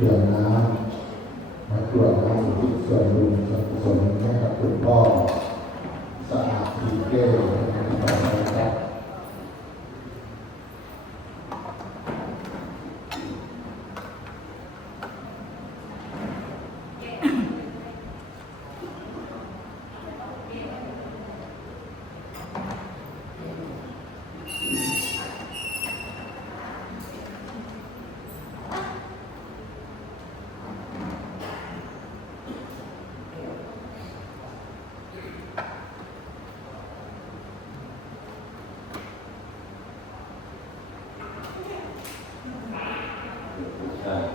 เกี่ยวน้ำมาตรวจน้ำอุทิศส่วนบุญส่วนกุศลให้กับคุณพ่อสะอาดทีเก้นะครับ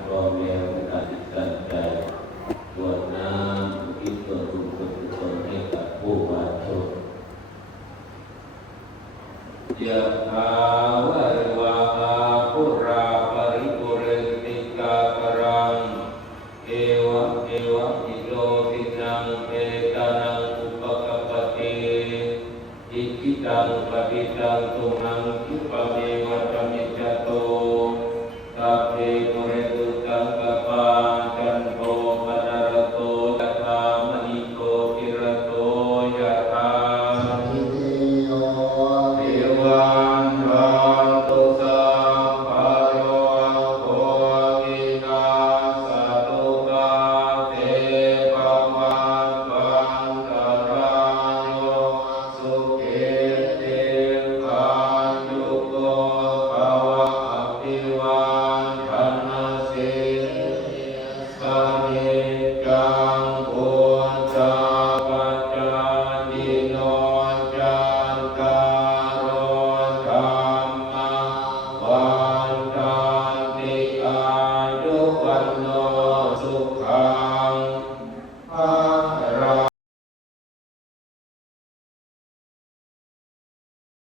รวมแล้วอธิษฐานใจกรวดน้ำอุทิศส่วนบุญส่วนกุศลให้กับผู้วาชนยะ